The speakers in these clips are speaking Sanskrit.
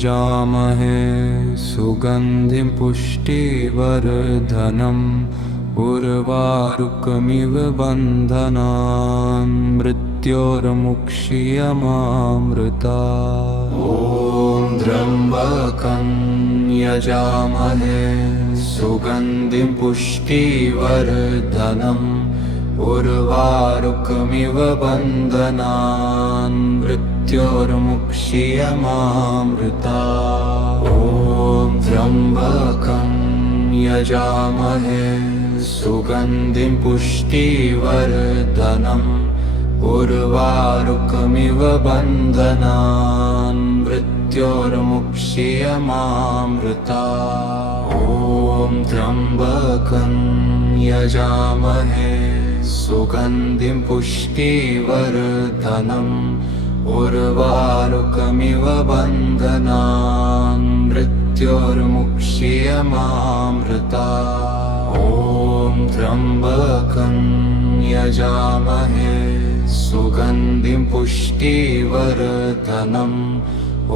यजामहे सुगन्धिं पुष्टिवर्धनम् उर्वारुकमिव बन्धनान् मृत्योर्मुक्षीयमामृतात्। ॐ त्र्यम्बकं यजामहे सुगन्धिं पुष्टिवर्धनम् उर्वारुकमिव बन्धनान् मृत्योर्मुक्षीयमामृतात्। ॐ त्र्यम्बकं यजामहे सुगन्धिं पुष्टिवर्धनम् उर्वारुकमिव बन्धनान् मृत्योर्मुक्षीयमामृतात्। ॐ त्र्यम्बकं यजामहे सुगन्धिं पुष्टिवर्धनम् उर्वारुकमिव बन्धनान् मृत्योर्मुक्षीयमामृतात्। ॐ त्र्यम्बकं यजामहे सुगन्धिं पुष्टिवर्धनम्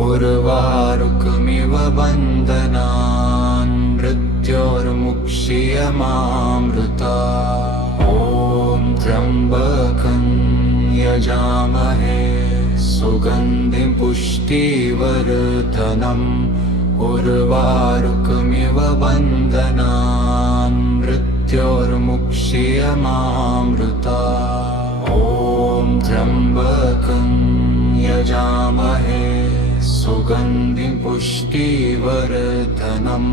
उर्वारुकमिव बन्धनान् मृत्योर्मुक्षीयमामृतात्। ॐ त्र्यम्बकं यजामहे सुगन्धिं पुष्टिवर्धनम् उर्वारुकमिव बन्धनान् मृत्योर्मुक्षीयमामृतात्। ॐ त्र्यम्बकं यजामहे सुगन्धिं पुष्टिवर्धनम्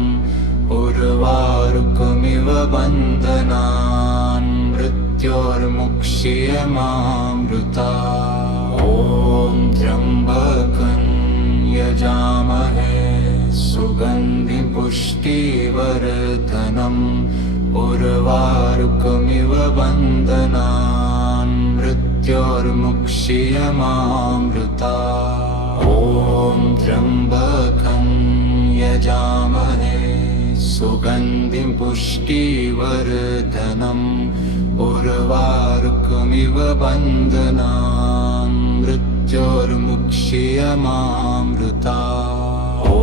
उर्वारुकमिव बन्धनान् मृत्योर्मुक्षीयमामृतात्। ॐ त्र्यम्बकं यजामहे सुगन्धिं पुष्टिवर्धनम् उर्वारुकमिव बन्धनान् मृत्योर्मुक्षीयमामृतात्। ॐ त्र्यम्बकं यजामहे सुगन्धिं पुष्टिवर्धनम् उर्वारुकमिव बन्धनान् मृत्योर्मुक्षीयमामृतात्। ॐ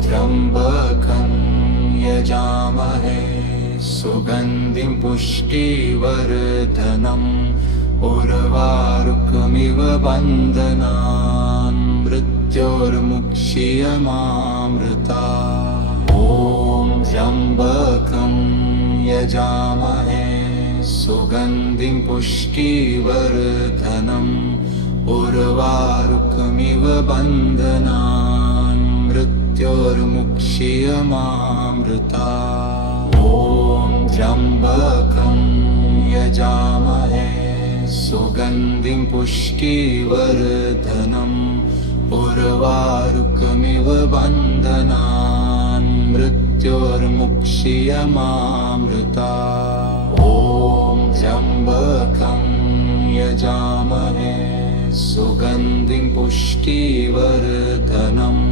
त्र्यम्बकं यजामहे सुगन्धिं पुष्टिवर्धनम् उर्वारुकमिव बन्धनान् मृत्योर्मुक्षीयमामृतात्। ॐ त्र्यम्बकं यजामहे सुगन्धिं पुष्टिवर्धनम् उर्वारुकमिव बन्धनान् मृत्योर्मुक्षीयमामृतात्। ॐ त्र्यम्बकं यजामहे सुगन्धिं पुष्टिवर्धनम् उर्वारुकमिव बन्धनान् मृत्योर्मुक्षीयमामृतात्। ॐ त्र्यम्बकं यजामहे सुगन्धिं पुष्टिवर्धनम्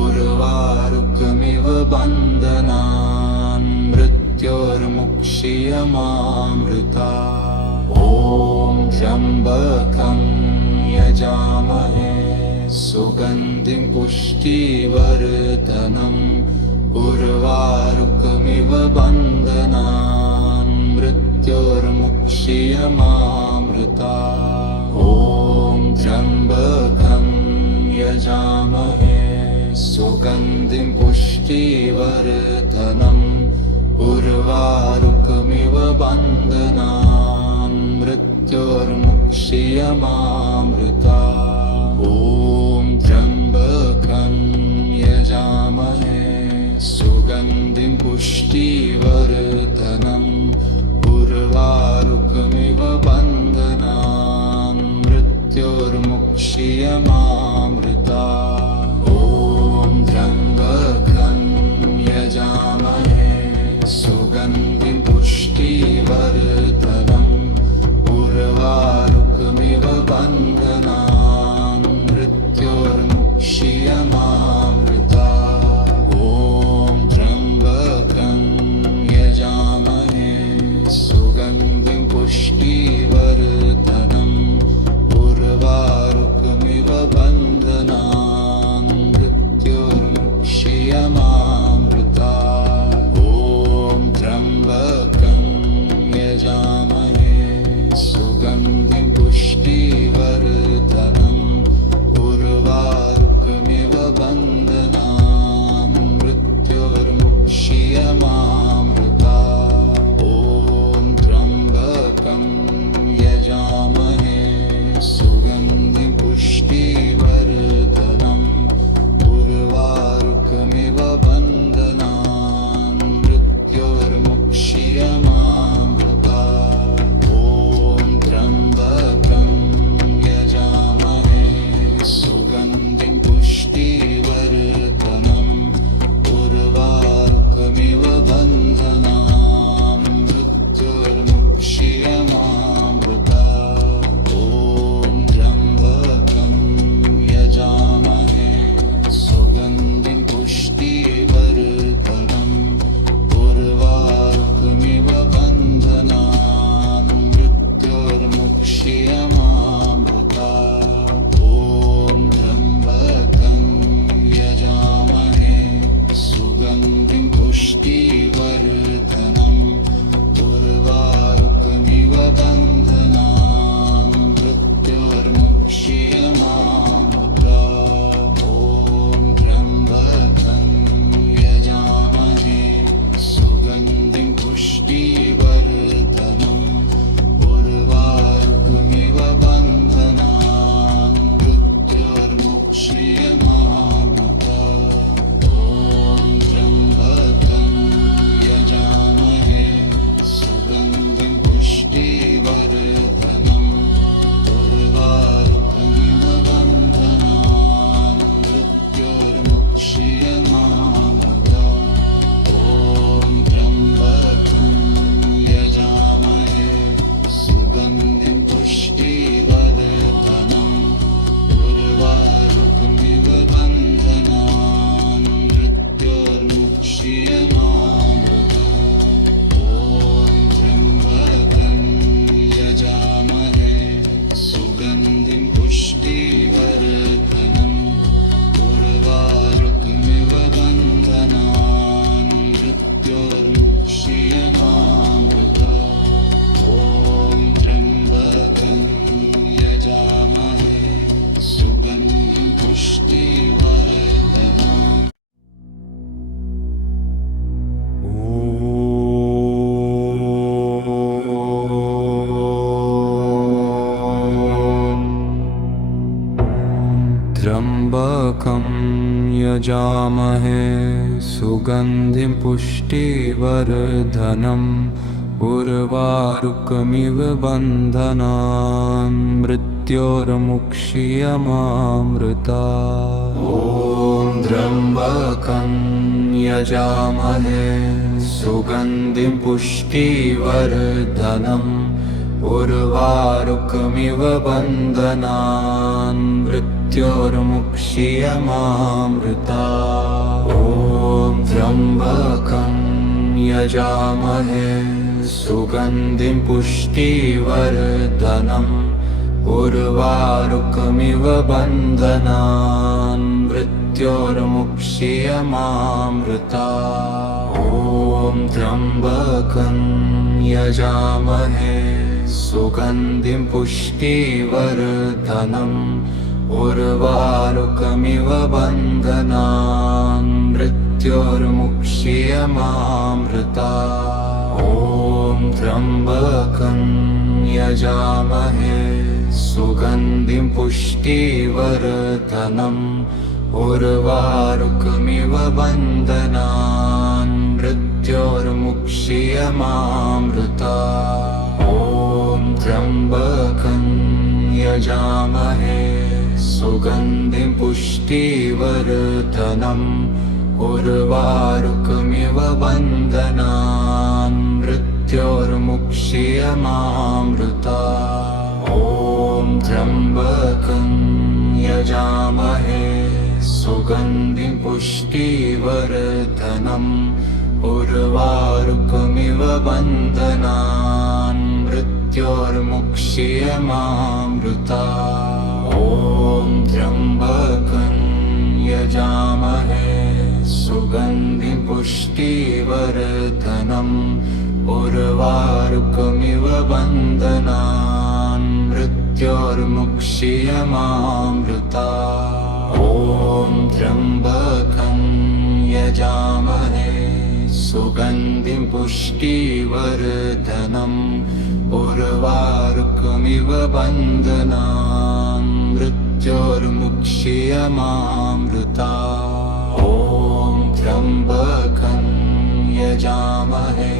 उर्वारुकमिव बन्धनान् मृत्योर्मुक्षीयमामृतात्। ॐ त्र्यम्बकं यजामहे सुगन्धिं पुष्टिवर्धनम् उर्वारुकमिव बन्धनान् मृत्योर्मुक्षीयमामृतात्। ॐ त्र्यम्बकं यजामहे सुगन्धिं पुष्टिवर्धनम् उर्वारुकमिव बन्धनान् मृत्योर्मुक्षीयमामृतात्। ॐ त्र्यम्बकं यजामहे सुगन्धिं पुष्टिवर्धनम् उर्वारुकमिव बन्धनान् मृत्योर्मुक्षीयमामृतात्। ॐ त्र्यम्बकं यजामहे सुगन्धिं पुष्टिवर्धनम् उर्वारुकमिव बन्धनान् मृत्योर्मुक्षीयमामृतात्। ॐ त्र्यम्बकं यजामहे सुगन्धिं पुष्टिवर्धनम् उर्वारुकमिव बन्धनान् यजामहे सुगन्धिं पुष्टिवर्धनम् उर्वारुकमिव बन्धनान् मृत्योर्मुक्षीयमामृतात्। ॐ त्र्यम्बकं यजामहे सुगन्धिं पुष्टिवर्धनम् उर्वारुकमिव बन्धनान् मृत्योर्मुक्षीयमामृतात्। ॐ त्र्यम्बकं यजामहे सुगन्धिं पुष्टिवर्धनम् उर्वारुकमिव बन्धनान् मृत्योर्मुक्षीयमामृतात्। ॐ त्र्यम्बकं यजामहे सुगन्धिं पुष्टिवर्धनम् उर्वारुकमिव बन्धनान् मृत्योर्मुक्षीयमामृतात्। ॐ त्र्यम्बकं यजामहे सुगन्धिं पुष्टिवर्धनम् उर्वारुकमिव बन्धनान् मृत्योर्मुक्षीयमामृतात्। ॐ त्र्यम्बकं यजामहे सुगन्धिं पुष्टिवर्धनम् उर्वारुकमिव बन्धनान् मृत्योर्मुक्षीयमामृतात्। ॐ त्र्यम्बकं यजामहे सुगन्धिं पुष्टिवर्धनम् उर्वारुकमिव बन्धनान् मृत्योर्मुक्षीयमामृतात्। ॐ त्र्यम्बकं यजामहे सुगन्धिं पुष्टिवर्धनम् उर्वारुकमिव बन्धनान् मृत्योर्मुक्षीयमामृतात्। ॐ त्र्यम्बकं यजामहे सुगन्धिं पुष्टिवर्धनम् उर्वारुकमिव बन्धनान् मृत्योर्मुक्षीयमामृतात्। ॐ त्र्यम्बकं यजामहे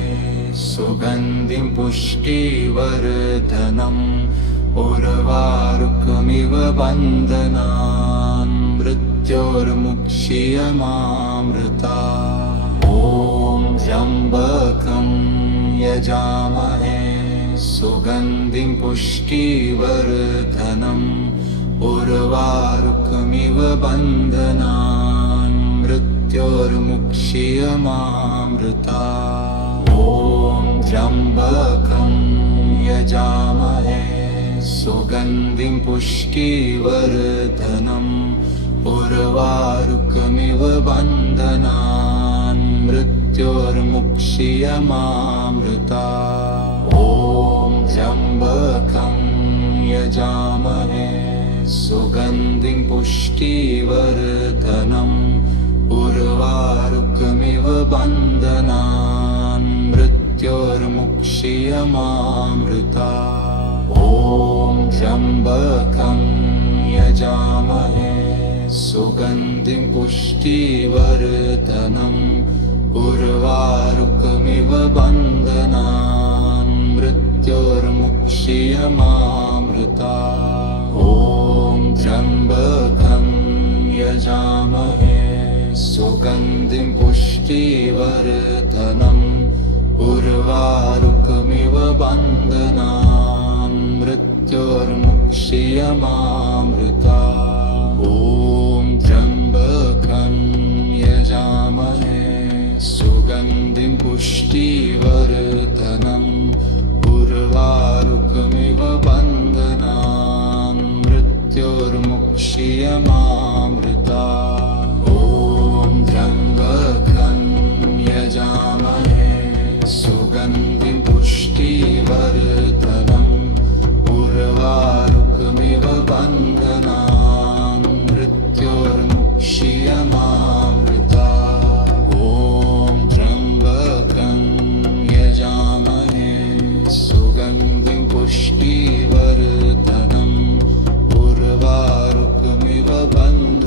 सुगन्धिं पुष्टिवर्धनम् उर्वारुकमिव बन्धनान् मृत्योर्मुक्षीयमामृतात्। ॐ त्र्यम्बकं यजामहे सुगन्धिं पुष्टिवर्धनम् उर्वारुकमिव बन्धनान् मृत्योर्मुक्षीयमामृतात्। ॐ त्र्यम्बकं यजामहे सुगन्धिं पुष्टिवर्धनम् उर्वारुकमिव बन्धनान् मृत्योर्मुक्षीयमामृतात्। ॐ त्र्यम्बकं यजामहे सुगन्धिं पुष्टिवर्धनम् उर्वारुकमिव बन्धनान् मृत्योर्मुक्षीयमामृतात्। ॐ त्र्यम्बकं यजामहे सुगन्धिं पुष्टिवर्धनम् उर्वारुकमिव बन्धनान् मृत्योर्मुक्षीयमामृतात्। ॐ त्र्यम्बकं यजामहे सुगन्धिं पुष्टिवर्धनम् उर्वारुकमिव बन्धनान् मृत्योर्मुक्षीयमामृतात्। ॐ त्र्यम्बकं यजामहे सुगन्धिं पुष्टिवर्धनम् उर्वारुकमिव बन्धनान् मृत्योर्मुक्षीयमामृतात्। ॐ त्र्यम्बकं यजामहे सुगन्धिं पुष्टिवर्धनम् उर्वारुकमिव बन्धनान् मृत्योर्मुक्षीयमामृतात्। ॐ त्र्यम्बकं यजामहे सुगन्धिं पुष्टिवर्धनम् उर्वारुकमिव बन्धनान्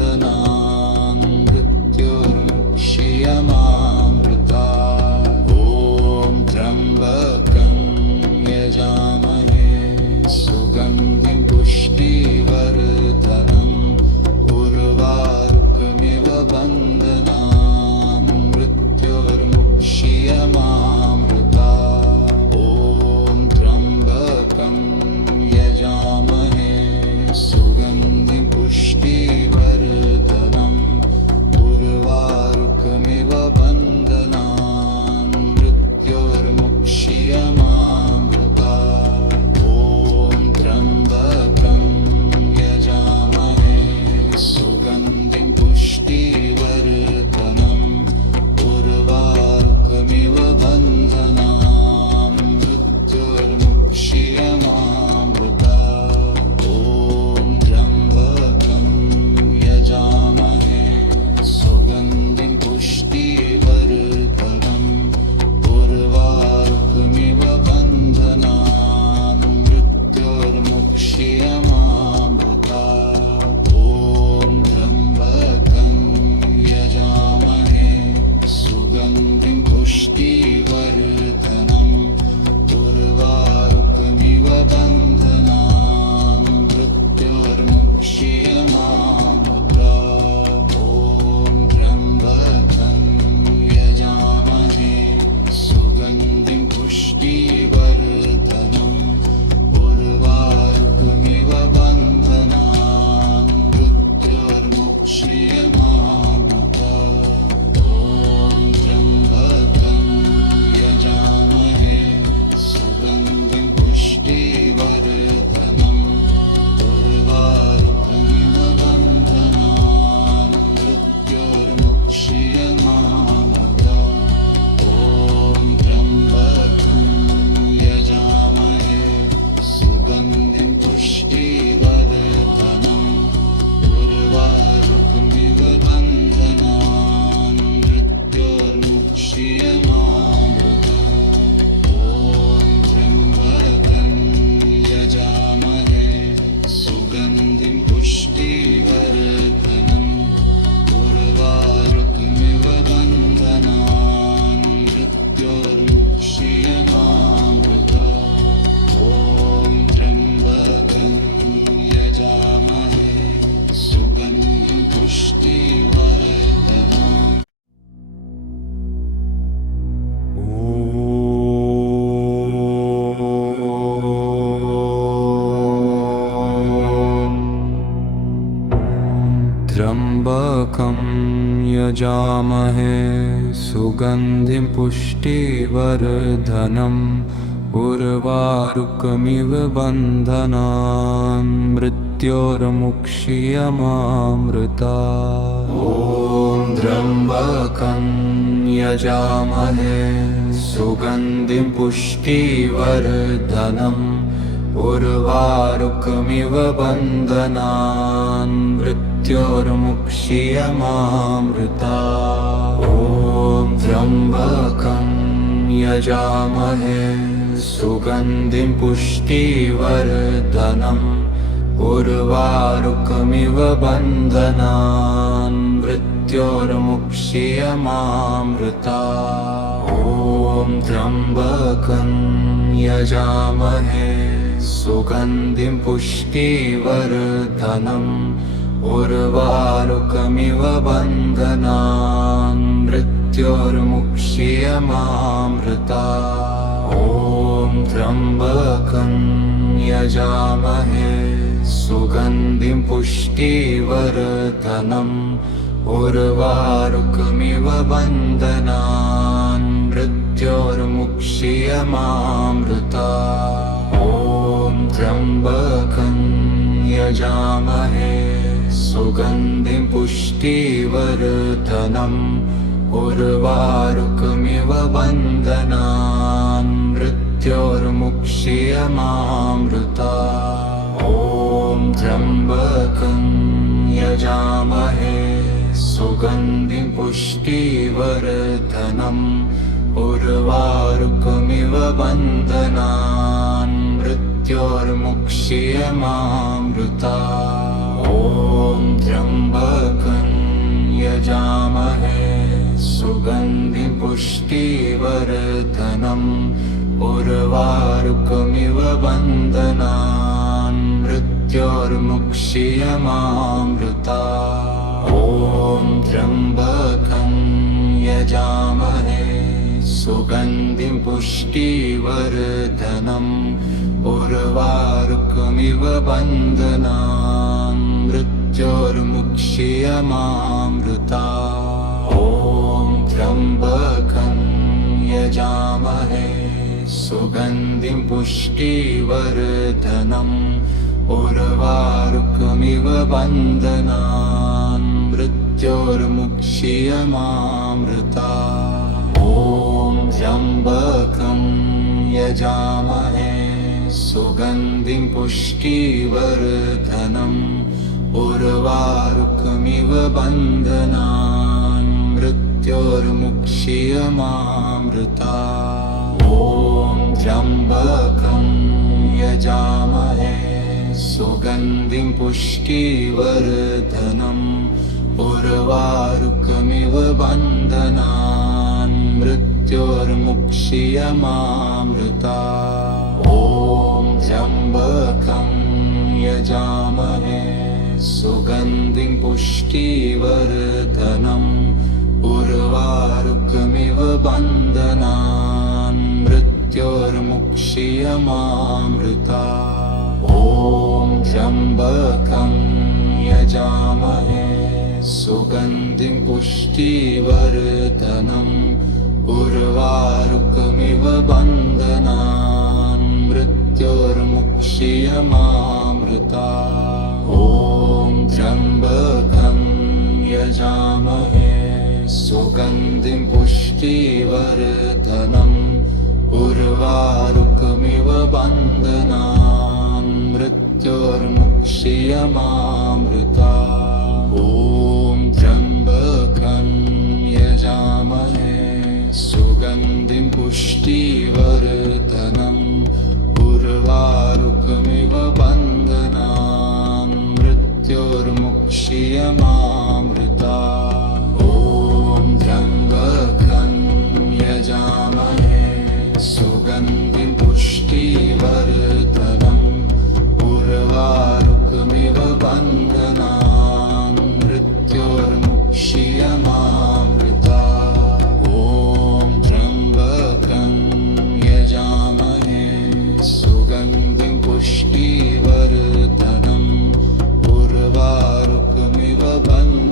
यजामहे सुगन्धिं पुष्टिवर्धनम् उर्वारुकमिव बन्धनान् मृत्योर्मुक्षीयमामृतात्। ॐ त्र्यम्बकं यजामहे सुगन्धिं पुष्टिवर्धनम् उर्वारुकमिव बन्धनान् मृत्योर्मुक्षीयमामृतात्। ॐ त्र्यम्बकं यजामहे सुगन्धिं पुष्टिवर्धनम् उर्वारुकमिव बन्धनान् मृत्योर्मुक्षीयमामृतात्। ॐ त्र्यम्बकं यजामहे सुगन्धिं पुष्टिवर्धनम् उर्वारुकमिव बन्धनान् मृत्योर्मुक्षीयमामृतात्। ॐ त्र्यम्बकं यजामहे सुगन्धिं पुष्टिवर्धनम् उर्वारुकमिव बन्धनान् मृत्योर्मुक्षीयमामृतात्। ॐ त्र्यम्बकं यजामहे सुगन्धिं पुष्टिवर्धनम् उर्वारुकमिव बन्धनान् मृत्योर्मुक्षीयमामृतात्। ॐ त्र्यम्बकं यजामहे सुगन्धिं पुष्टिवर्धनम् उर्वारुकमिव बन्धनान् मृत्योर्मुक्षीयमामृतात्। ॐ त्र्यम्बकं यजामहे सुगन्धिं पुष्टिवर्धनम् उर्वारुकमिव बन्धनान् मृत्योर्मुक्षीयमामृतात्। ॐ त्र्यम्बकं यजामहे सुगन्धिं पुष्टिवर्धनम् उर्वारुकमिव बन्धनान् मृत्योर्मुक्षीयमामृतात्। ॐ त्र्यम्बकं यजामहे सुगन्धिं पुष्टिवर्धनम् उर्वारुकमिव बन्धनान् मृत्योर्मुक्षीयमामृतात्। ॐ त्र्यम्बकं यजामहे सुगन्धिं पुष्टिवर्धनम् उर्वारुकमिव बन्धनान् मृत्योर्मुक्षीयमामृतात्। ॐ त्र्यम्बकं यजामहे सुगन्धिं पुष्टिवर्धनम् उर्वारुकमिव बन्धनान् मृत्योर्मुक्षीयमामृतात्। ॐ त्र्यम्बकं यजामहे सुगन्धिं पुष्टिवर्धनम् उर्वारुकमिव बन्धनान् मृत्योर्मुक्षीयमामृतात्। ॐ त्र्यम्बकं यजामहे सुगन्धिं पुष्टिवर्धनम् उर्वारुकमिव बन्धनान् मृत्योर्मुक्षीयमामृतात्। ॐ त्र्यम्बकं यजामहे सुगन्धिं पुष्टिवर्धनम् उर्वारुकमिव बन्धनान् मृत्योर्मुक्षीयमामृतात्। ॐ त्र्यम्बकं यजामहे सुगन्धिं पुष्टिवर्धनम् उर्वारुकमिव बन्धनान् मृत्योर्मुक्षीयमामृतात्। ॐ त्र्यम्बकं यजामहे सुगन्धिं पुष्टिवर्धनम् उर्वारुकमिव बन्धनान् मृत्योर्मुक्षीयमामृतात्। ॐ त्र्यम्बकं यजामहे सुगन्धिं पुष्टिवर्धनम् उर्वारुकमिव बन्धनान्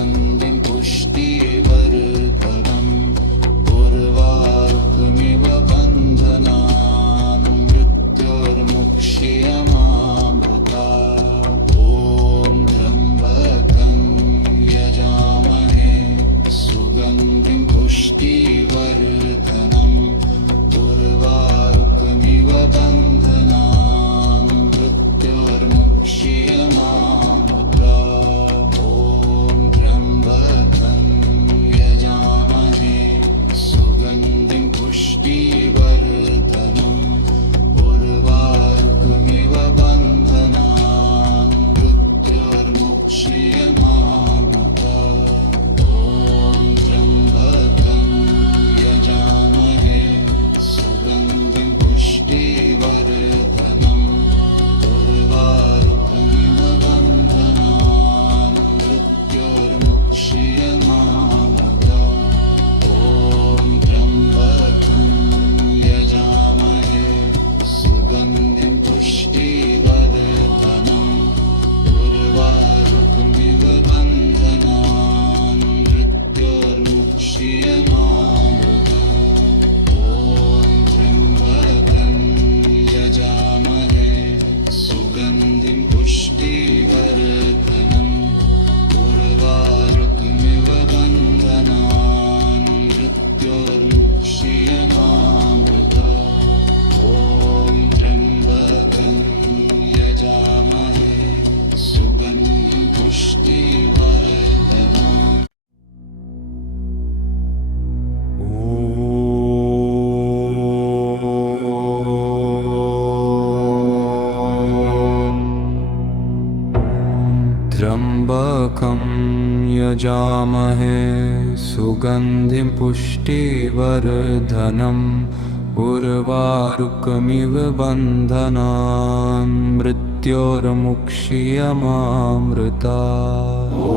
सुगन्धिं पुष्टिवर्धनम् उर्वारुकमिव बन्धनान् मृत्योर्मुक्ष्यमामृता ॐ त्र्यम्बकं यजामहे सुगन्धिं पुष्टिवर्धनम् उर्वारुकमिव बन्धनान् मृत्योर्मुक्ष्यमामृता ॐ त्र्यम्बकं यजामहे सुगन्धिं पुष्टिवर्धनम् उर्वारुकमिव बन्धनान् मृत्योर्मुक्ष्यमामृता ॐ त्र्यम्बकं यजामहे सुगन्धिं पुष्टिवर्धनम् उर्वारुकमिव बन्धनान् मृत्योर्मुक्ष्यमामृता ॐ त्र्यम्बकं यजामहे सुगन्धिं पुष्टिवर्धनम् उर्वारुकमिव बन्धनान् मृत्योर्मुक्ष्यमामृता ॐ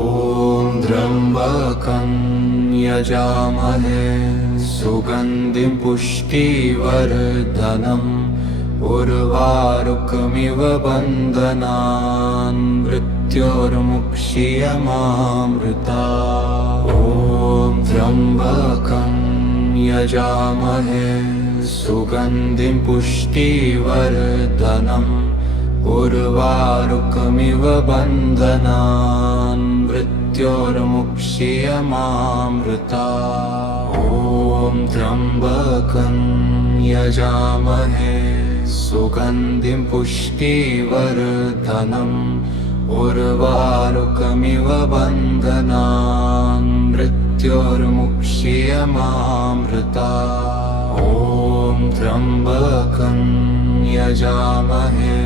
त्र्यम्बकं यजामहे सुगन्धिं पुष्टिवर्धनम् उर्वारुकमिव बन्धनान् मृत्योर्मुक्ष्यमामृता ॐ त्र्यम्बकं यजामहे सुगन्धिं पुष्टिवर्धनम् त्र्यम्बकं यजामहे सुगन्धिं पुष्टिवर्धनम् उर्वारुकमिव बन्धनान् मृत्योर्मुक्ष्यमामृता ॐ त्र्यम्बकं यजामहे सुगन्धिं पुष्टिवर्धनम् उर्वारुकमिव बन्धनान् मृत्योर्मुक्ष्यमामृता ॐ त्र्यम्बकं यजामहे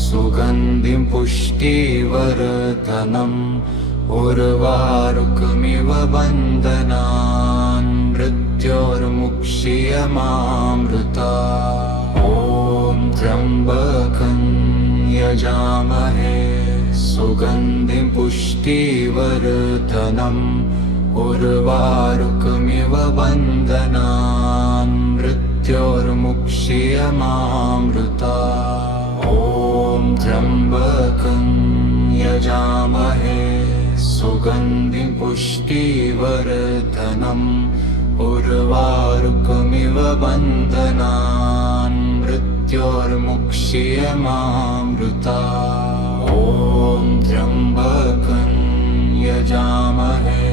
सुगन्धिं पुष्टिवर्धनम् उर्वारुकमिव बन्धनान् मृत्योर्मुक्ष्यमामृता ॐ त्र्यम्बकं यजामहे सुगन्धिं पुष्टिवर्धनम् उर्वारुकमिव बन्धनान् मृत्योर्मुक्ष्यमामृता ॐ त्र्यम्बकं यजामहे सुगन्धिं पुष्टिवर्धनम् उर्वारुकमिव बन्धनान् मृत्योर्मुक्ष्यमामृता ॐ त्र्यम्बकं यजामहे सुगन्धिं पुष्टिवर्धनम् उर्वारुकमिव बन्धनान् मृत्योर्मुक्ष्यमामृता ॐ त्र्यम्बकं यजामहे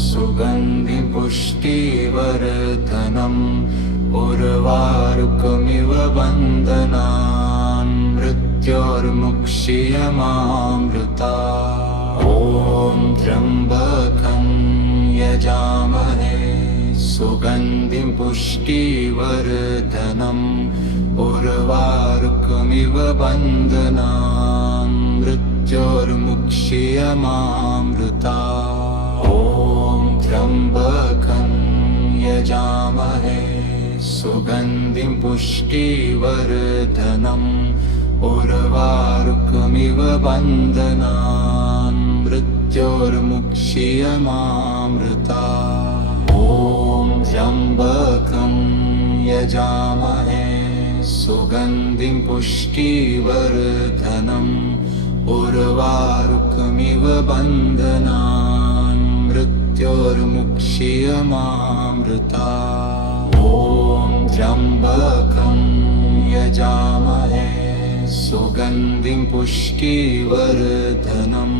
सुगन्धिं पुष्टिवर्धनम् उर्वारुकमिव बन्धनान् मृत्योर्मुक्ष्यमामृता ॐ त्र्यम्बकं यजामहे सुगन्धिं पुष्टिवर्धनम् उर्वारुकमिव बन्धनान् मृत्योर्मुक्ष्यमामृता ॐ त्र्यम्बकं यजामहे सुगन्धिं पुष्टिवर्धनम् उर्वारुकमिव बन्धनान् मृत्योर्मुक्ष्यमामृता ॐ त्र्यम्बकं यजामहे सुगन्धिं पुष्टिवर्धनम् उर्वारुकमिव बन्धनान् मृत्योर्मुक्ष्यमामृता ॐ त्र्यम्बकं यजामहे सुगन्धिं पुष्टिवर्धनम् उर्वारुकमिव बन्धनान् मृत्योर्मुक्षीयमामृता ॐ त्र्यम्बकं यजामहे सुगन्धिं पुष्टिवर्धनम्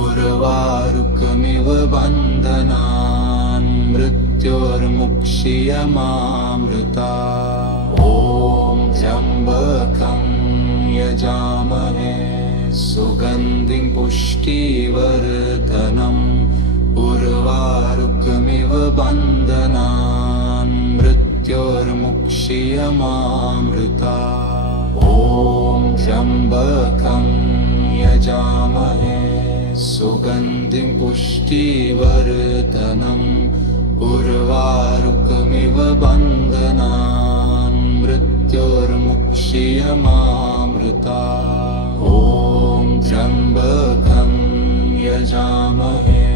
उर्वारुकमिव बन्धनान् मृत्योर्मुक्षीयमामृता ॐ त्र्यम्बकं यजामहे सुगन्धिं पुष्टिवर्धनम् उर्वारुकमिव बन्धनान् मृत्योर्मुक्षीयमामृता ॐ त्र्यम्बकं यजामहे सुगन्धिं पुष्टिवर्धनम् उर्वारुकमिव बन्धनान् मृत्योर्मुक्षीयमामृता ॐ त्र्यम्बकं यजामहे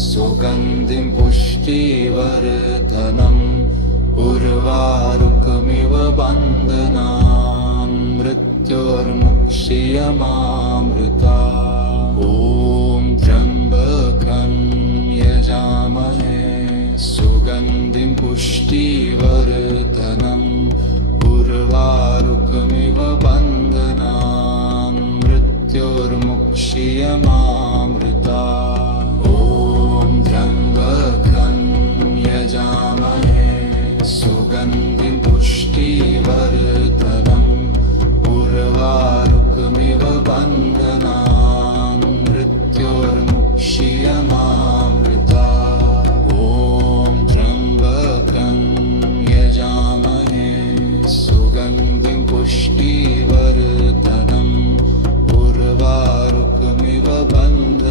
सुगन्धिं पुष्टिवर्धनम् उर्वारुकमिव बन्धनान् मृत्योर्मुक्षीयमामृता ॐ त्र्यम्बकं यजामहे सुगन्धिं पुष्टिवर्धनम् उर्वारुकमिव बन्धनान् मृत्योर्मुक्षीयमामृता ॐ त्र्यम्बकं यजामहे सुगन्धिं पुष्टिवर्धनम् उर्वारुकमिव बन्धनान् मृत्योर्मुक्षीयमामृता ॐ त्र्यम्बकं यजामहे सुगन्धिं पुष्टिवर्धनम् उर्वारुकमिव बन्धनान्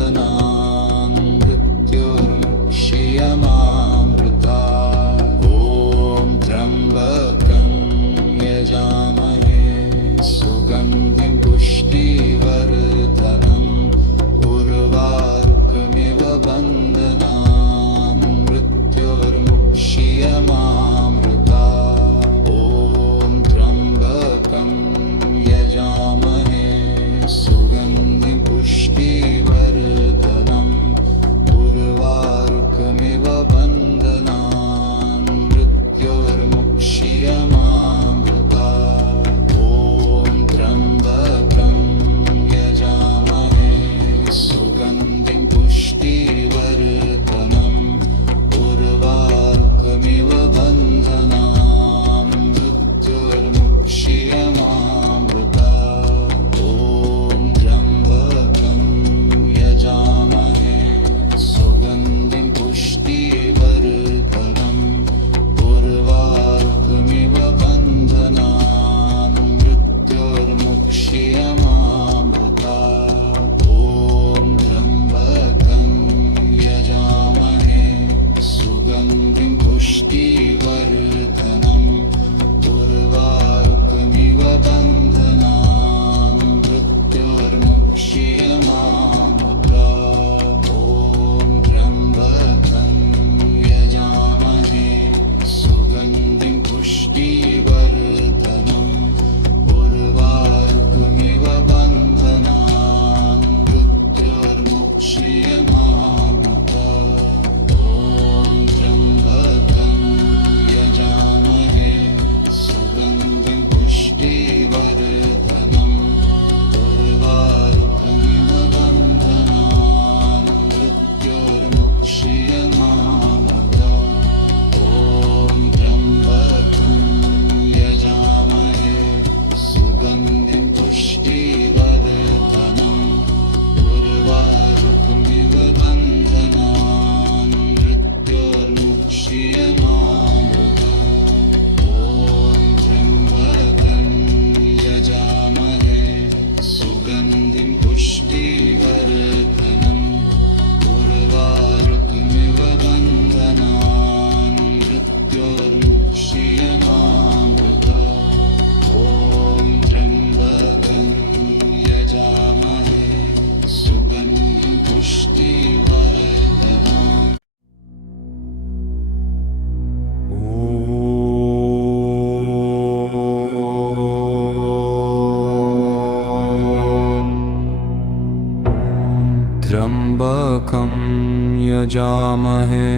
यजामहे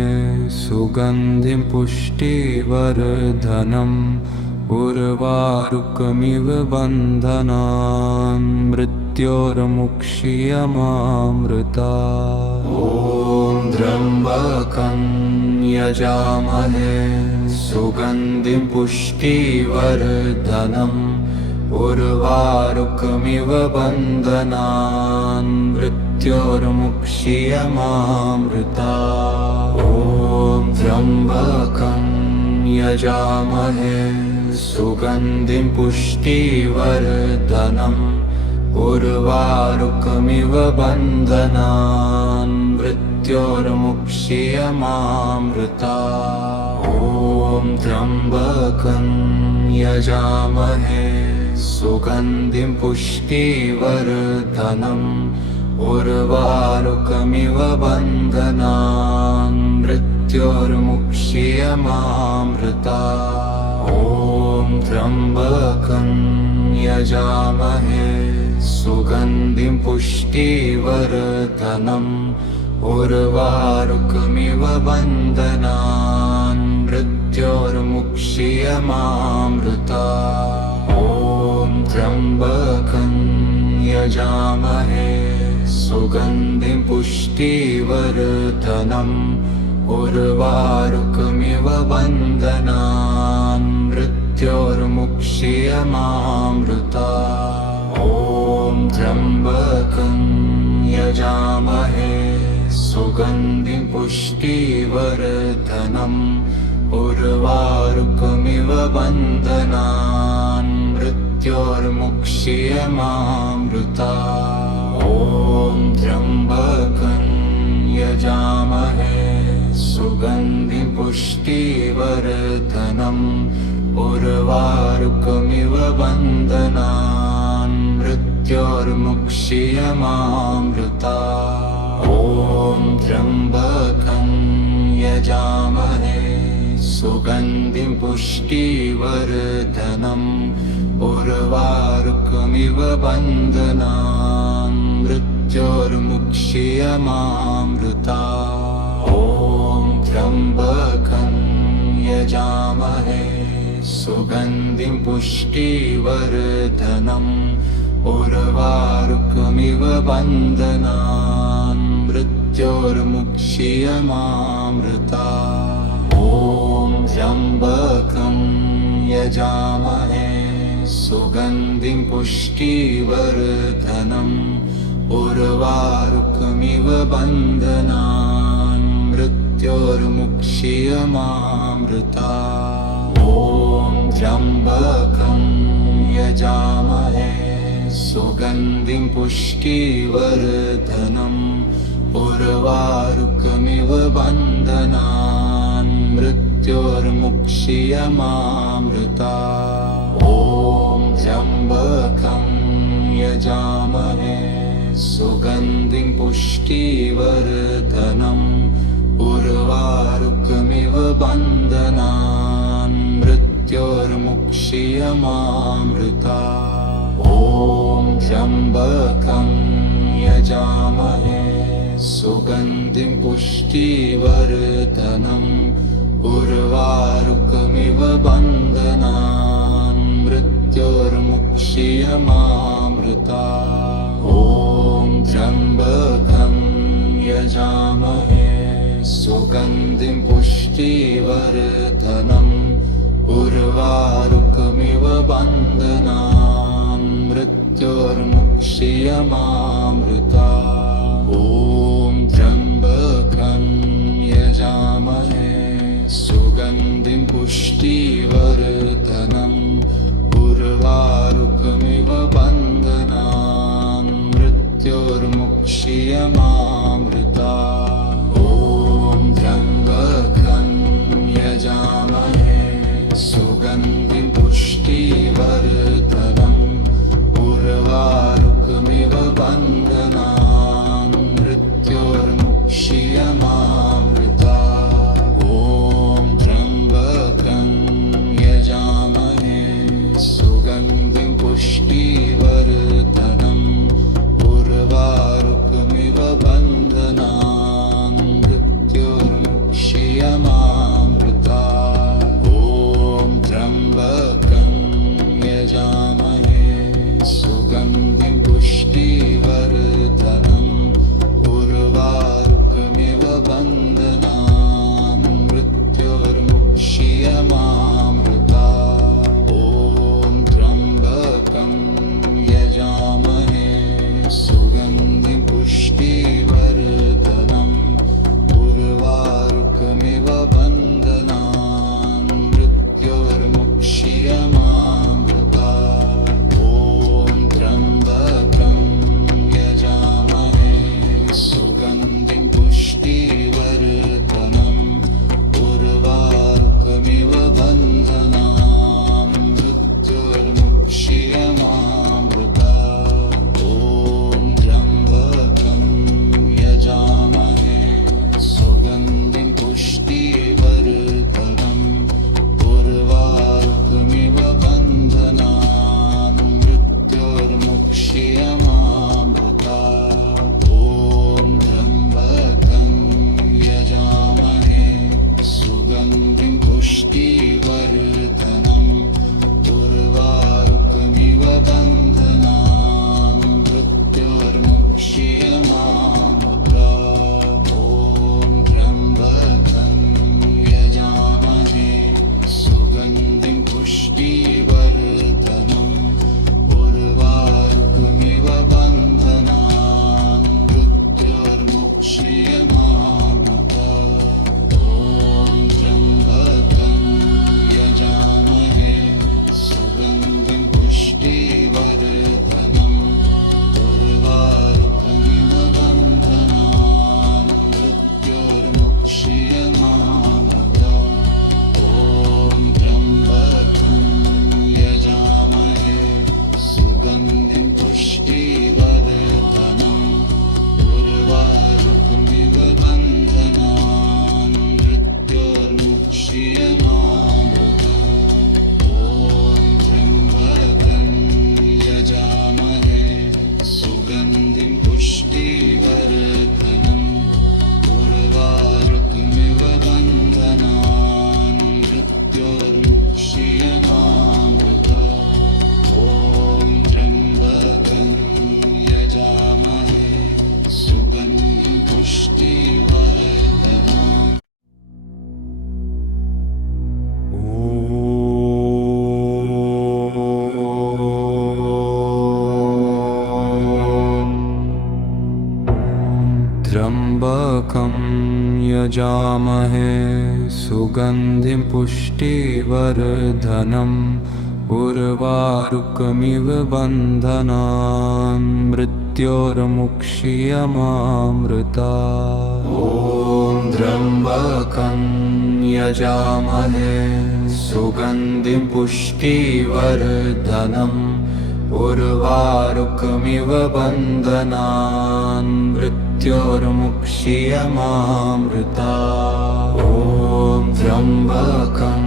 सुगन्धिं पुष्टिवर्धनम् उर्वारुकमिव बन्धनान् मृत्योर्मुक्षीयमामृतात्। ॐ त्र्यम्बकं यजामहे सुगन्धिं पुष्टिवर्धनम् उर्वारुकमिव बन्धनान् मृत्योर्मुक्षीयमामृतात्। ॐ त्र्यम्बकं यजामहे सुगन्धिं पुष्टिवर्धनम् उर्वारुकमिव बन्धनान् मृत्योर्मुक्षीयमामृतात्। ॐ त्र्यम्बकं यजामहे सुगन्धिं पुष्टिवर्धनम् उर्वारुकमिव बन्धनान् मृत्योर्मुक्षीयमामृतात्। ॐ त्र्यम्बकं यजामहे सुगन्धिं पुष्टिवर्धनम् उर्वारुकमिव बन्धनान् मृत्योर्मुक्षीयमामृतात्। ॐ त्र्यम्बकं यजामहे सुगन्धिं पुष्टिवर्धनम् उर्वारुकमिव बन्धनान् मृत्योर्मुक्षीयमामृतात्। ॐ त्र्यम्बकं यजामहे सुगन्धिं पुष्टिवर्धनम् उर्वारुकमिव बन्धनान् मृत्योर्मुक्षीयमामृतात्। ॐ त्र्यम्बकं यजामहे सुगन्धिं पुष्टिवर्धनम् उर्वारुकमिव बन्धनान् मृत्योर्मुक्षीयमामृतात्। ॐ त्र्यम्बकं यजामहे सुगन्धिं पुष्टिवर्धनम् उर्वारुकमिव बन्धनान् मृत्योर्मुक्षीयमामृतात्। ॐ त्र्यम्बकं यजामहे सुगन्धिं पुष्टिवर्धनम् उर्वारुकमिव बन्धनान् मृत्योर्मुक्षीयमामृतात्। ॐ त्र्यम्बकं यजामहे सुगन्धिं पुष्टिवर्धनम् उर्वारुकमिव बन्धनान् मृत्योर्मुक्षीयमामृतात्। ॐ त्र्यम्बकं यजामहे सुगन्धिं पुष्टिवर्धनम् उर्वारुकमिव बन्धनान् मृत्योर्मुक्षीयमामृतात्। ॐ त्र्यम्बकं यजामहे सुगन्धिं पुष्टिवर्धनम् उर्वारुकमिव बन्धनान् मृत्योर्मुक्षीयमामृतात्। ॐ त्र्यम्बकं यजामहे सुगन्धिं पुष्टिवर्धनम् उर्वारुकमिव बन्धनान् मृत्योर्मुक्षीयमामृतात्। ॐ त्र्यम्बकं यजामहे सुगन्धिं पुष्टिवर्धनम् उर्वारुकमिव बन्धनान् मृत्योर्मुक्षीयमामृतात्। ॐ त्र्यम्बकं यजामहे सुगन्धिं पुष्टिवर्धनम् उर्वारुकमिव बन्धनान् मृत्योर्मुक्षीयमामृतात्। ॐ त्र्यम्बकं यजामहे सुगन्धिं पुष्टिवर्धनम् उर्वारुकमिव बन्धनान् मृत्योर्मुक्षीयमामृतात्। ॐ त्र्यम्बकं यजामहे सुगन्धिं पुष्टिवर्धनम् उर्वारुकमिव बन्धनान् यजामहे सुगन्धिं पुष्टिवर्धनम् उर्वारुकमिव बन्धनान् मृत्योर्मुक्षीयमामृता ॐ त्र्यम्बकं यजामहे सुगन्धिं पुष्टिवर्धनम् उर्वारुकमिव बन्धनान् मृत्योर्मुक्षीयमामृता ॐ त्र्यम्बकं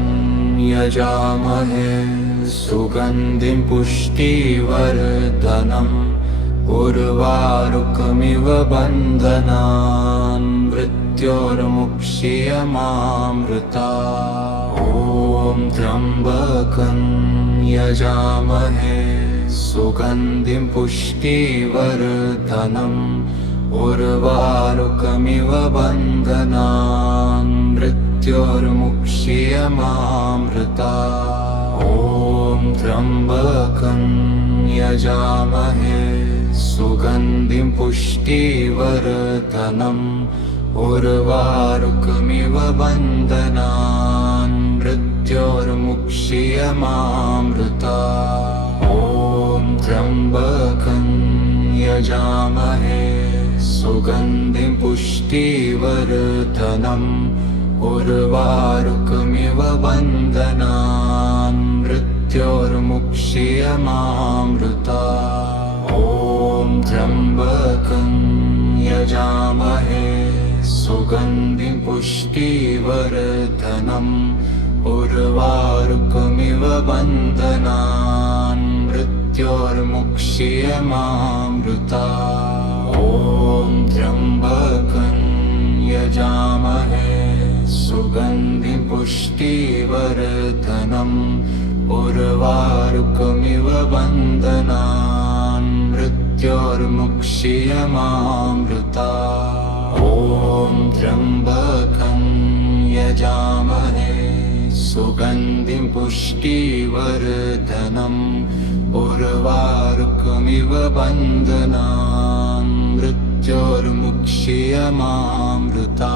यजामहे सुगन्धिं पुष्टिवर्धनम् उर्वारुकमिव बन्धनान् मृत्योर्मुक्षीयमामृता ॐ त्र्यम्बकं यजामहे सुगन्धिं पुष्टिवर्धनम् उर्वारुकमिव बन्धनान् मृत्योर्मुक्षीयमामृता ॐ त्र्यम्बकं यजामहे सुगन्धिं पुष्टिवर्धनम् उर्वारुकमिव बन्धनान् मृत्योर्मुक्षीयमामृता ॐ त्र्यम्बकं यजामहे सुगन्धिं पुष्टिवर्धनम् उर्वारुकमिव बन्धनान् मृत्योर्मुक्षीयमामृता ॐ त्र्यम्बकं यजामहे सुगन्धिं पुष्टिवर्धनम् उर्वारुकमिव बन्धनान् मृत्योर्मुक्षीयमामृता ॐ त्र्यम्बकं यजामहे सुगन्धिं पुष्टिवर्धनम् उर्वारुकमिव बन्धनान् मृत्योर्मुक्षीयमामृता ॐ त्र्यम्बकं यजामहे सुगन्धिं पुष्टिवर्धनम् उर्वारुकमिव बन्धनान् मृत्योर्मुक्षीयमामृता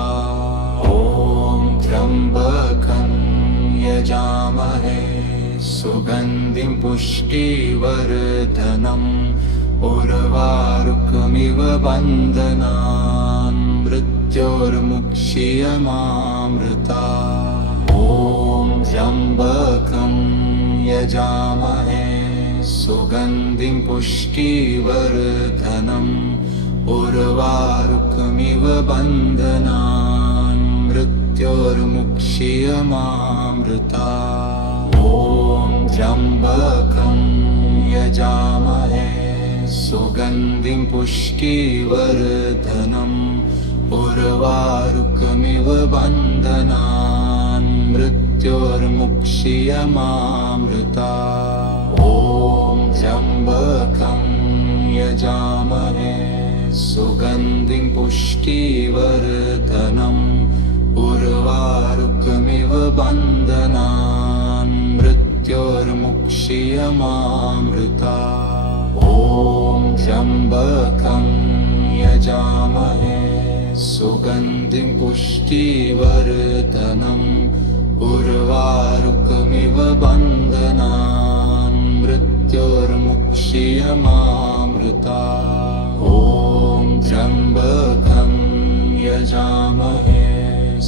ॐ त्र्यम्बकं यजामहे सुगन्धिं पुष्टिवर्धनम् उर्वारुकमिव बन्धनान् मृत्योर्मुक्षीयमामृता ॐ त्र्यम्बकं यजामहे सुगन्धिं पुष्टिवर्धनम् उर्वारुकमिव बन्धनान् मृत्योर्मुक्षीयमामृता ॐ त्र्यम्बकं यजामहे सुगन्धिं पुष्टिवर्धनम् उर्वारुकमिव बन्धनान् मृत्योर्मुक्षीयमामृता ॐ त्र्यम्बकं यजामहे सुगन्धिं पुष्टिवर्धनम् उर्वारुकमिव बन्धनान् मृत्योर्मुक्षीयमामृता ॐ त्र्यम्बकं यजामहे सुगन्धिं पुष्टिवर्धनम् उर्वारुकमिव बन्धनान् मृत्योर्मुक्षीयमामृता ॐ त्र्यम्बकं यजामहे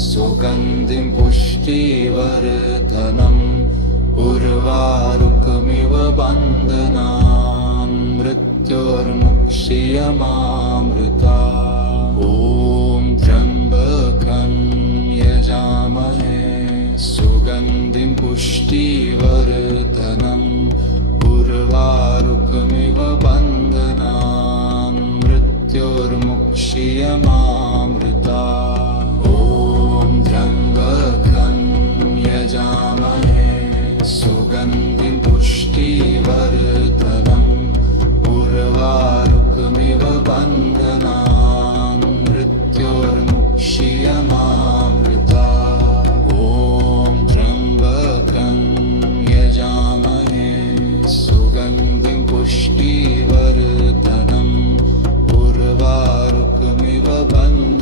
सुगन्धिं पुष्टिवर्धनम् उर्वारुकमिव बन्धनान् मृत्योर्मुक्षीयमामृता ॐ त्र्यम्बकं यजामहे सुगन्धिं पुष्टिवर्धनम् उर्वारुकमिव बन्धनान् मृत्योर्मुक्षीयमामृता ॐ त्र्यम्बकं यजामहे सुगन्धिं पुष्टिवर्धनम् उर्वारुकमिव बन्धनान् मृत्योर्मुक्षीयमामृता ॐ त्र्यम्बकं यजामहे सुगन्धिं पुष्टिवर्धनम् उर्वारुकमिव बन्धनान्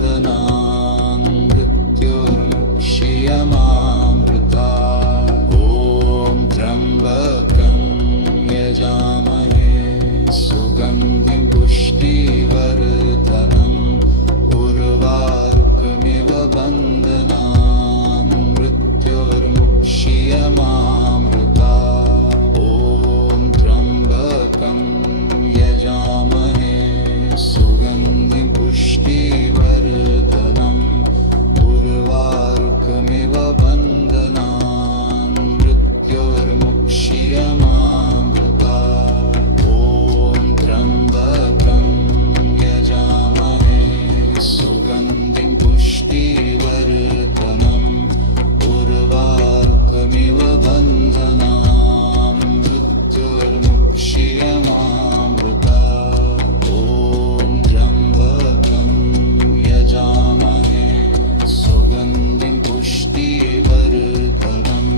सुगन्धिं पुष्टिवर्धनम्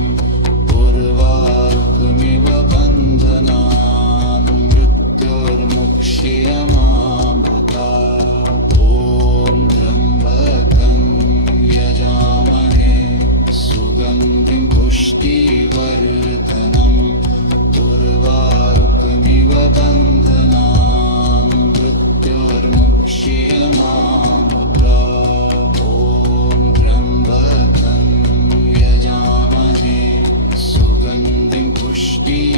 उर्वारुकमिव बन्धनान् मृत्योर्मुक्ष्यमामृता ॐ त्र्यम्बकं यजामहे सुगन्धिं पुष्टिवर्धनम् उर्वारुकमिव बन्धनान् मृत्योर्मुक्ष्यमामृता ॐ त्र्यम्बकं यजामहे सुगन्धिं पुष्टिवर्धनम्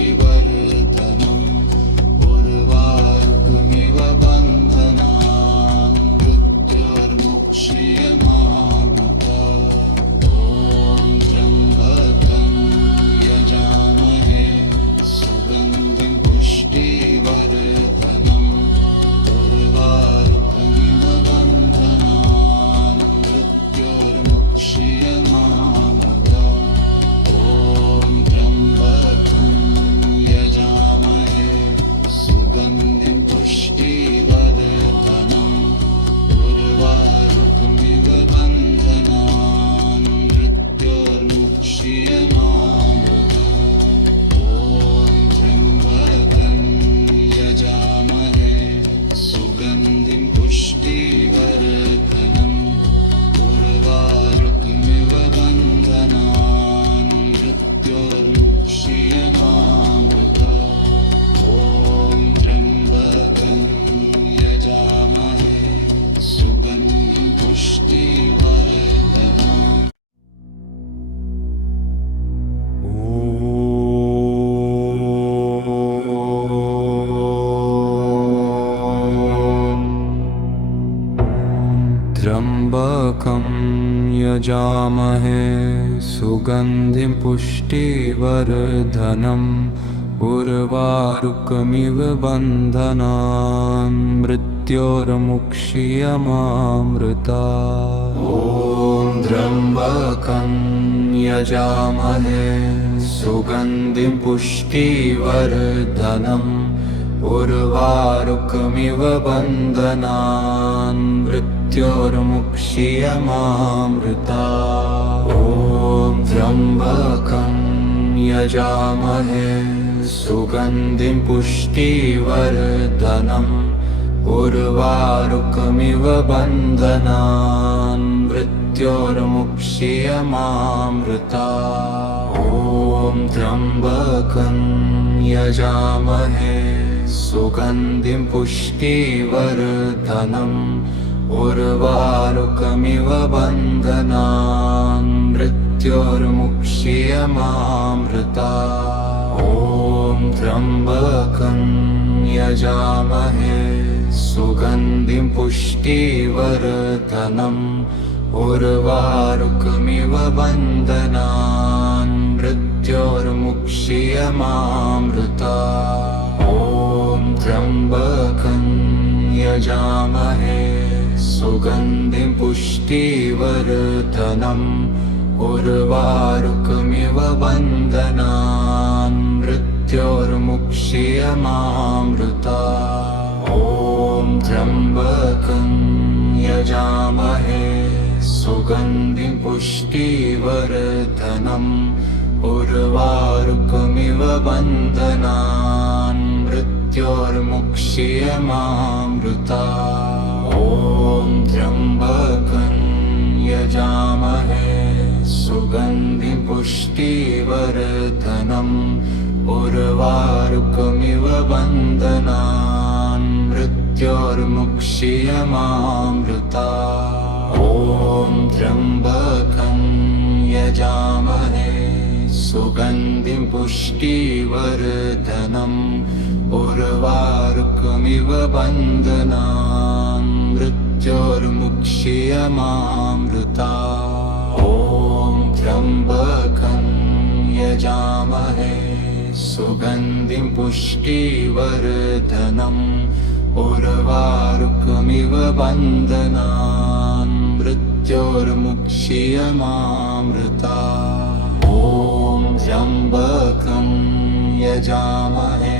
उर्वारुकमिव बन्धनान् मृत्योर्मुक्ष्यमामृता ॐ त्र्यम्बकं यजामहे सुगन्धिं पुष्टिवर्धनम् उर्वारुकमिव बन्धनान् मृत्योर्मुक्ष्यमामृता ॐ त्र्यम्बकं यजामहे सुगन्धिं पुष्टिवर्धनम् उर्वारुकमिव बन्धनान् मृत्योर्मुक्ष्यमामृता ॐ त्र्यम्बकं यजामहे सुगन्धिं पुष्टिवर्धनम् उर्वारुकमिव बन्धनान् मृत्योर्मुक्ष्यमामृता ॐ त्र्यम्बकं यजामहे सुगन्धिं पुष्टिवर्धनम् त्र्यम्बकं यजामहे सुगन्धिं पुष्टिवर्धनम् उर्वारुकमिव बन्धनान् मृत्योर्मुक्ष्यमामृता ॐ त्र्यम्बकं यजामहे सुगन्धिं पुष्टिवर्धनम् उर्वारुकमिव बन्धनान् मृत्योर्मुक्ष्यमामृता ॐ त्र्यम्बकं यजामहे सुगन्धिं पुष्टिवर्धनम् उर्वारुकमिव बन्धनान् मृत्योर्मुक्ष्यमामृता ॐ त्र्यम्बकं यजामहे सुगन्धिं पुष्टिवर्धनम् उर्वारुकमिव बन्धनान् मृत्योर्मुक्ष्यमामृता ॐ त्र्यम्बकं यजामहे सुगन्धिं पुष्टिवर्धनम् उर्वारुकमिव बन्धनान् मृत्योर्मुक्ष्यमामृता ॐ त्र्यम्बकं यजामहे सुगन्धिं पुष्टिवर्धनम् उर्वारुकमिव बन्धनान् मृत्योर्मुक्ष्यमामृता ॐ त्र्यम्बकं यजामहे सुगन्धिं पुष्टिवर्धनम् उर्वारुकमिव बन्धनान् मृत्योर्मुक्ष्यमामृता ॐ त्र्यम्बकं यजामहे सुगन्धिं पुष्टिवर्धनम् उर्वारुकमिव बन्धनान् मृत्योर्मुक्ष्यमामृता ॐ त्र्यम्बकं यजामहे सुगन्धिं पुष्टिवर्धनम् उर्वारुकमिव बन्धनान् मृत्योर्मुक्ष्यमामृता ॐ त्र्यम्बकं यजामहे सुगन्धिं पुष्टिवर्धनम् उर्वारुकमिव बन्धनान् मृत्योर्मुक्ष्यमामृता ॐ त्र्यम्बकं यजामहे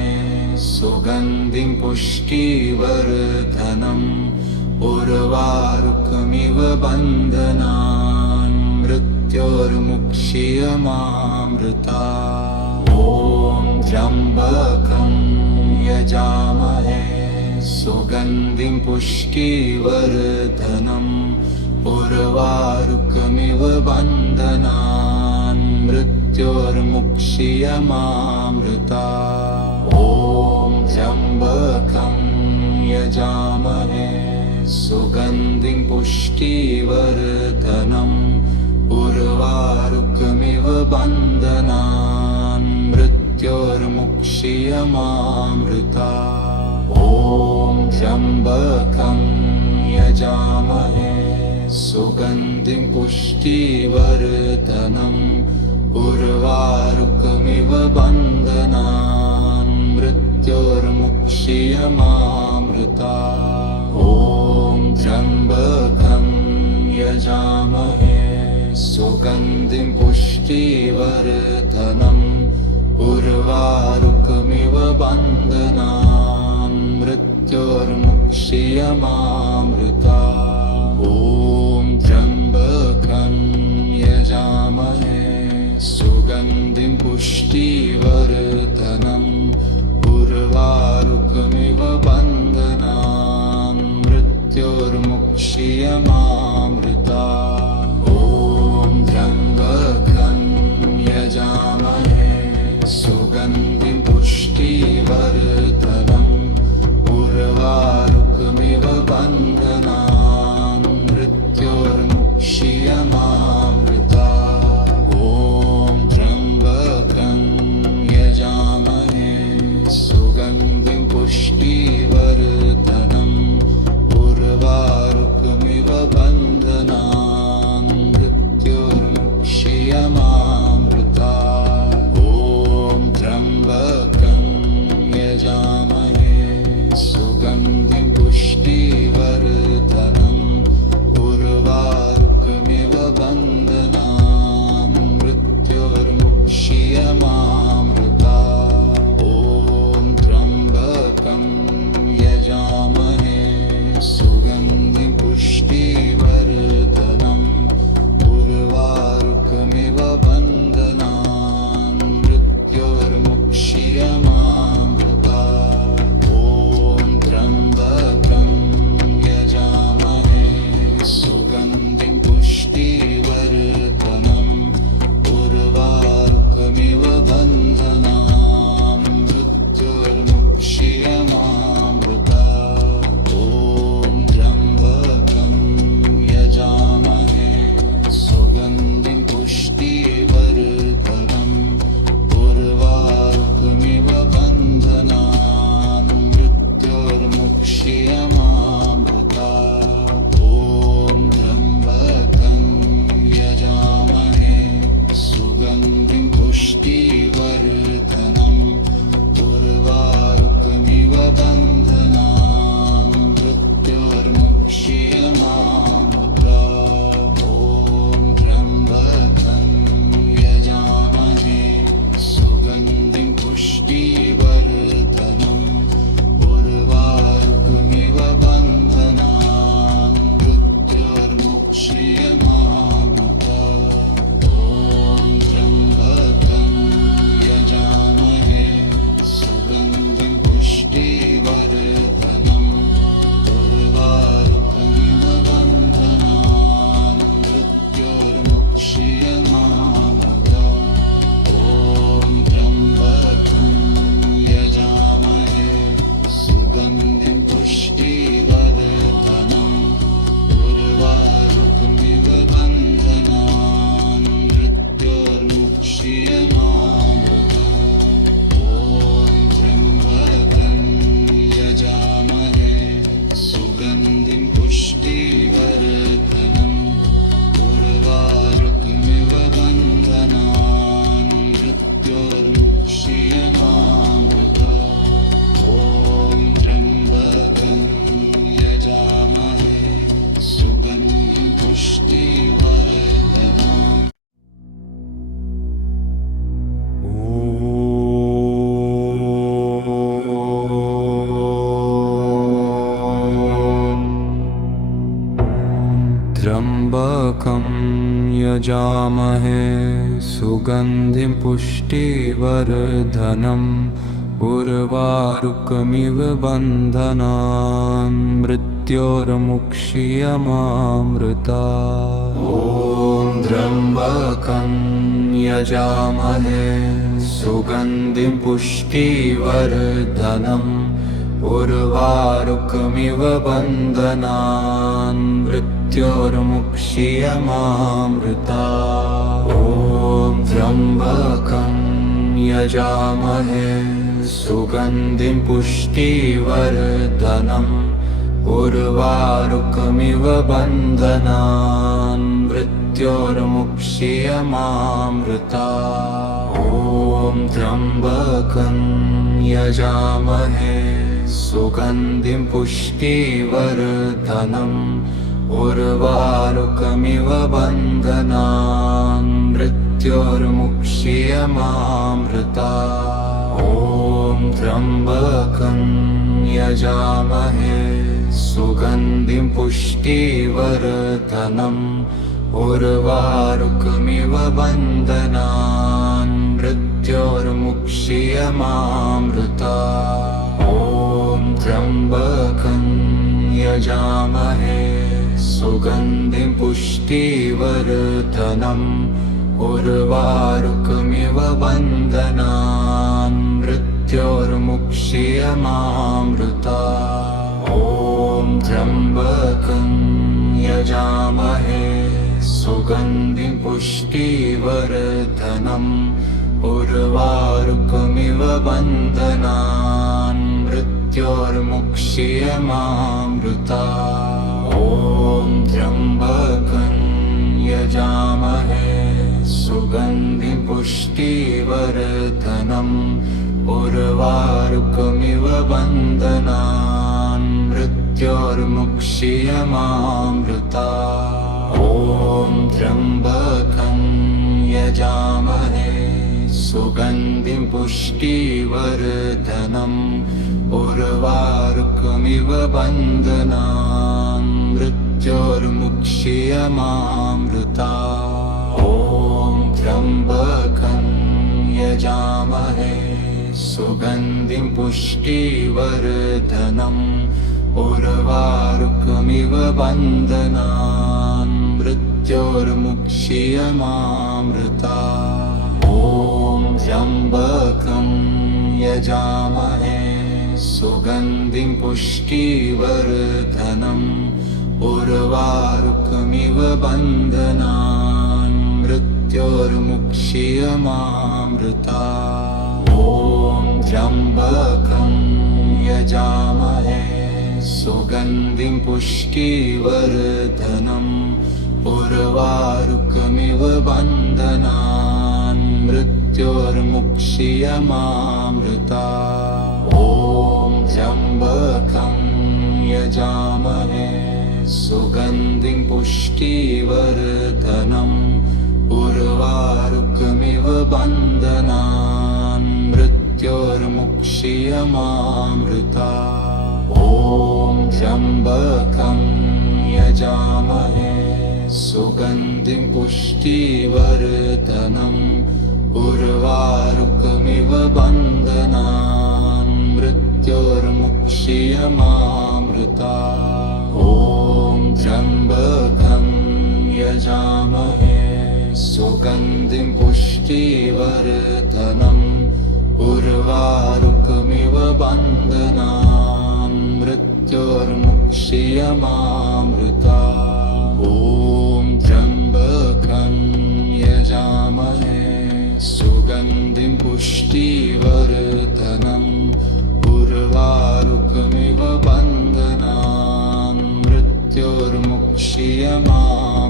सुगन्धिं पुष्टिवर्धनम् उर्वारुकमिव बन्धनान् मृत्योर्मुक्षीयमामृता ॐ त्र्यम्बकं यजामहे सुगन्धिं पुष्टिवर्धनम् उर्वारुकमिव बन्धनान् मृत्योर्मुक्षीयमामृता ॐ त्र्यम्बकं यजामहे सुगन्धिं पुष्टिवर्धनम् उर्वारुकमिव बन्धनान् मृत्योर्मुक्षीयमामृता ॐ त्र्यम्बकं यजामहे सुगन्धिं पुष्टिवर्धनम् उर्वारुकमिव बन्धनान् मृत्योर्मुक्षीयमामृता ॐ त्र्यम्बकं यजामहे सुगन्धिं पुष्टिवर्धनम् उर्वारुकमिव बन्धनान् मृत्योर्मुक्षीयमामृता ॐ त्र्यम्बकं यजामहे सुगन्धिं पुष्टिवर्धनम् उर्वारुकमिव बन्धनान् मृत्योर्मुक्षीयमामृता ॐ त्र्यम्बकं यजामहे सुगन्धिं पुष्टिवर्धनम् उर्वारुकमिव बन्धनान् मृत्योर्मुक्षीयमामृता ॐ त्र्यम्बकं यजामहे सुगन्धिं पुष्टिवर्धनम् उर्वारुकमिव बन्धनान् मृत्योर्मुक्षीयमामृता ॐ त्र्यम्बकं यजामहे सुगन्धिं पुष्टिवर्धनम् उर्वारुकमिव बन्धनान् मृत्योर्मुक्षीयमामृता ॐ त्र्यम्बकं यजामहे सुगन्धिं पुष्टिवर्धनम् उर्वारुकमिव बन्धनान् मृत्योर्मुक्षीयमामृता ॐ त्र्यम्बकं यजामहे सुगन्धिं पुष्टिवर्धनम् उर्वारुकमिव बन्धनान् मृत्योर्मुक्षीयमामृता ॐ त्र्यम्बकं यजामहे सुगन्धिं पुष्टिवर्धनम् उर्वारुकमिव बन्धनान् मृत्योर्मुक्षीयमामृता ॐ त्र्यम्बकं यजामहे सुगन्धिं पुष्टिवर्धनम् उर्वारुकमिव बन्धनान् मृत्योर्मुक्षीयमामृता ॐ त्र्यम्बकं यजामहे सुगन्धिं पुष्टिवर्धनम् उर्वारुकमिव बन्धनान् मृत्योर्मुक्षीयमामृतात्। ॐ त्र्यम्बकं यजामहे सुगन्धिं पुष्टिवर्धनम् उर्वारुकमिव बन्धनान् मृत्योर्मुक्षीयमामृतात्। ॐ त्र्यम्बकं यजामहे सुगन्धिं पुष्टिवर्धनम् उर्वारुकमिव बन्धनान् मृत्योर्मुक्षीयमामृतात्। ॐ त्र्यम्बकं यजामहे सुगन्धिं पुष्टिवर्धनम् उर्वारुकमिव बन्धनान् मृत्योर्मुक्षीयमामृतात्। ॐ त्र्यम्बकं यजामहे सुगन्धिं पुष्टिवर्धनम् उर्वारुकमिव बन्धनान् मृत्योर्मुक्षीयमामृतात्। ॐ त्र्यम्बकं यजामहे सुगन्धिं पुष्टिवर्धनम् उर्वारुकमिव बन्धनान् मृत्योर्मुक्षीयमामृतात्। ॐ त्र्यम्बकं यजामहे सुगन्धिं पुष्टिवर्धनम् उर्वारुकमिव बन्धनान् मृत्योर्मुक्षीयमामृतात्। ॐ त्र्यम्बकं यजामहे सुगन्धिं पुष्टिवर्धनम् उर्वारुकमिव बन्धनान् मृत्योर्मुक्षीयमामृतात्। ॐ त्र्यम्बकं यजामहे सुगन्धिं पुष्टिवर्धनम् उर्वारुकमिव बन्धनान् मृत्योर्मुक्षीयमामृतात्। ॐ त्र्यम्बकं यजामहे सुगन्धिं पुष्टिवर्धनम् उर्वारुकमिव बन्धनान् मृत्योर्मुक्षीयमामृतात्। ॐ त्र्यम्बकं यजामहे सुगन्धिं पुष्टिवर्धनम् उर्वारुकमिव बन्धनान् मृत्योर्मुक्षीयमामृतात्। ॐ त्र्यम्बकं यजामहे सुगन्धिं पुष्टिवर्धनम् उर्वारुकमिव बन्धनान् मृत्योर्मुक्षीयमामृतात्। ॐ त्र्यम्बकं यजामहे सुगन्धिं पुष्टिवर्धनम् उर्वारुकमिव बन्धनान् मृत्योर्मुक्षीयमामृतात्। ॐ त्र्यम्बकं यजामहे सुगन्धिं पुष्टिवर्धनम् उर्वारुकमिव बन्धनान् मृत्योर्मुक्षीयमामृतात्। ॐ त्र्यम्बकं यजामहे सुगन्धिं पुष्टिवर्धनम् उर्वारुकमिव बन्धनान् मृत्योर्मुक्षीयमामृतात्। ॐ त्र्यम्बकं यजामहे सुगन्धिं पुष्टिवर्धनम् उर्वारुकमिव बन्धनान् मृत्योर्मुक्षीयमामृतात्।